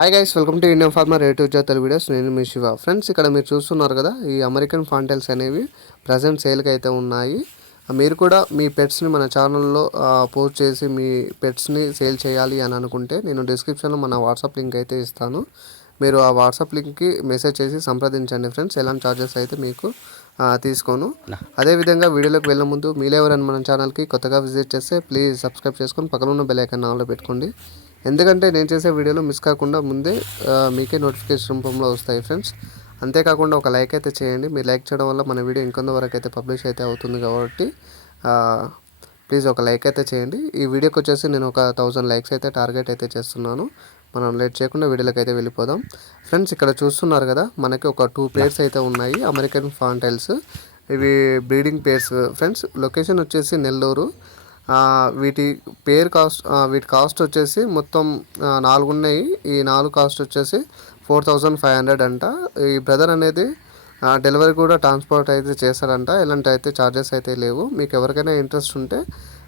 Hi guys welcome to Indian farmer rate Telugu videos నేను మీ Shiva. Friends ఇక్కడ మీరు చూస్తున్నారు కదా ఈ అమెరికన్ ఫాంటైల్స్ అనేవి ప్రజెంట్ సేల్కి అయితే ఉన్నాయి. మీరు కూడా మీ పెట్స్ని మన ఛానల్లో పోస్ట్ చేసి మీ పెట్స్ని సేల్ చేయాలి అని అనుకుంటే నేను డిస్క్రిప్షన్లో మన వాట్సాప్ లింక్ అయితే ఇస్తాను. మీరు ఆ వాట్సాప్ లింక్కి మెసేజ్ చేసి సంప్రదించండి ఫ్రెండ్స్ ఎలాంటి ఛార్జెస్ అయితే మీకు తీసుకోను. అదేవిధంగా వీడియోలోకి వెళ్ళే ముందు మీరెవరైనా మన ఛానల్కి కొత్తగా విజిట్ చేస్తే ప్లీజ్ సబ్స్క్రైబ్ చేసుకొని పక్కన ఉన్న బెల్ ఐకాన్ ఆన్లో పెట్టుకోండి. ఎందుకంటే నేను చేసే వీడియోలు మిస్ కాకుండా ముందే మీకే నోటిఫికేషన్ రూపంలో వస్తాయి ఫ్రెండ్స్ అంతేకాకుండా ఒక లైక్ అయితే చేయండి. మీరు లైక్ చేయడం వల్ల మన వీడియో ఇంకొంత వరకు అయితే పబ్లిష్ అయితే అవుతుంది కాబట్టి ప్లీజ్ ఒక లైక్ అయితే చేయండి. ఈ వీడియోకి వచ్చేసి నేను ఒక థౌజండ్ లైక్స్ అయితే టార్గెట్ అయితే చేస్తున్నాను. మనం లేట్ చేయకుండా వీడియోలోకి అయితే వెళ్ళిపోదాం. ఫ్రెండ్స్ ఇక్కడ చూస్తున్నారు కదా మనకి ఒక టూ పేర్స్ అయితే ఉన్నాయి. అమెరికన్ ఫాంటైల్స్ ఇవి బ్రీడింగ్ పేర్స్ ఫ్రెండ్స్ లొకేషన్ వచ్చేసి నెల్లూరు. వీటి పేరు కాస్ట్ వీటి కాస్ట్ వచ్చేసి మొత్తం నాలుగు ఉన్నాయి ఈ నాలుగు కాస్ట్ వచ్చేసి ఫోర్ థౌజండ్ ఫైవ్ హండ్రెడ్ అంట. ఈ బ్రదర్ అనేది డెలివరీ కూడా ట్రాన్స్పోర్ట్ అయితే చేశారంట ఇలాంటి అయితే ఛార్జెస్ అయితే లేవు. మీకు ఎవరికైనా ఇంట్రెస్ట్ ఉంటే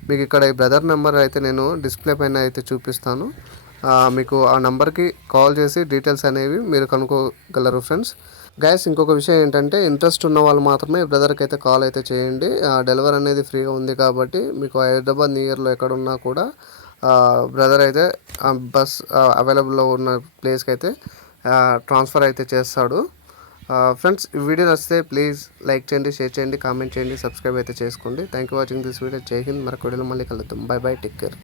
మీకు ఇక్కడ ఈ బ్రదర్ నెంబర్ అయితే నేను డిస్ప్లే పైన అయితే చూపిస్తాను. మీకు ఆ నెంబర్కి కాల్ చేసి డీటెయిల్స్ అనేవి మీరు కనుక్కోగలరు ఫ్రెండ్స్. గ్యాస్ ఇంకొక విషయం ఏంటంటే ఇంట్రెస్ట్ ఉన్న వాళ్ళు మాత్రమే బ్రదర్కి అయితే కాల్ అయితే చేయండి. డెలివరీ అనేది ఫ్రీగా ఉంది కాబట్టి మీకు హైదరాబాద్ నియర్లో ఎక్కడున్నా కూడా బ్రదర్ అయితే బస్ అవైలబుల్లో ఉన్న ప్లేస్కి అయితే ట్రాన్స్ఫర్ అయితే చేస్తాడు. ఫ్రెండ్స్ ఈ వీడియో నచ్చితే ప్లీజ్ లైక్ చేయండి షేర్ చేయండి కామెంట్ చేయండి సబ్స్క్రైబ్ అయితే చేసుకోండి. Thank you watching this video జై హింద్ మరొక వీడియోలో మళ్ళీ కలుద్దాం. By bye take care